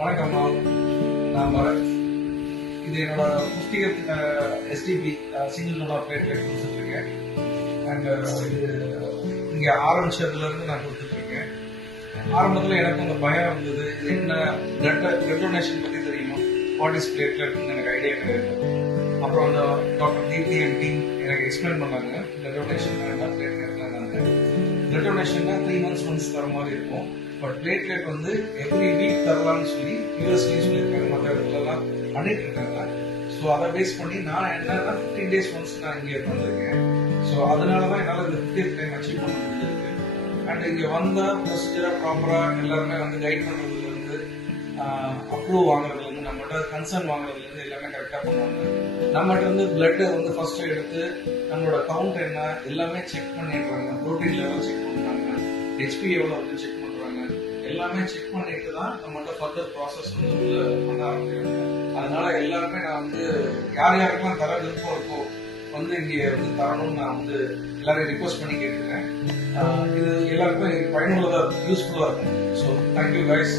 வணக்கம் நான் பரத். இது என்னோட 50th SDP single donor platelet கொடுத்துட்ருக்கேன். அண்ட் இது இங்கே ஆரம்பிச்சதுலேருந்து நான் கொடுத்துட்ருக்கேன். ஆரம்பத்தில் எனக்கு அந்த பயம் இருந்தது, இது என்ன பிளட் டொனேஷன் பற்றி தெரியுமா, வாட் இஸ் பிளேட்லெட்னு எனக்கு ஐடியா கிடையாது. அப்புறம் அந்த டாக்டர் தீப்தி அண்ட் டீம் எனக்கு எக்ஸ்பிளைன் பண்ணாங்க பிளட் டொனேஷன் என்ன, பிளேட்லெட்னா என்னன்னு. பிளட் டொனேஷன்னா 3 months ஒன்ஸ் தர மாதிரி இருக்கும். பட் பிளேட்லெட் வந்து எவ்ரி வீக் தரலாம்னு சொல்லி யூஎஸ்லேயும் சொல்லியிருக்காங்க, மற்ற இடத்துலலாம் பண்ணிட்டு இருக்காங்க. ஸோ அதை பேஸ் பண்ணி நான் என்னன்னா 15 days ஒன்ஸ் நான் இங்கே வந்திருக்கேன். ஸோ அதனால தான் என்னால் இந்த 50th டைம் அச்சீவ் பண்ண முடிஞ்சிருக்கு. அண்ட் இங்கே வந்த ப்ரொசீஜராக ப்ராப்பராக எல்லாருமே வந்து கைட் பண்ணுறதுலேருந்து அப்ரூவ் வாங்குறதுலேருந்து நம்மகிட்ட கன்சர்ன் வாங்குறதுலேருந்து எல்லாமே கரெக்டாக பண்ணுவாங்க. நம்மகிட்ட இருந்து பிளட்டை வந்து ஃபர்ஸ்ட் எடுத்து நம்மளோட கவுண்ட் என்ன எல்லாமே செக் பண்ணிடுறாங்க. ப்ரோட்டீன் லெவல் செக் பண்ணுறாங்க, ஹெச்பி எவ்வளோ வந்து செக் பண்ணுறாங்க, எல்லாமே செக் பண்ணிட்டு தான் நம்மகிட்ட ஃபர்தர் ப்ராசஸ் வந்து பண்ண ஆரம்பிக்கிறாங்க. அதனால எல்லாருமே நான் வந்து யார் யாருக்கெல்லாம் தர விருப்பம் இருக்கோ வந்து இங்கே வந்து தரணும்னு நான் வந்து எல்லாரையும் ரிக்வஸ்ட் பண்ணி கேட்டுக்கிறேன். இது எல்லாருக்கும் பயனுள்ளதாக இருக்கும், யூஸ்ஃபுல்லாக இருக்கும். So thank you guys.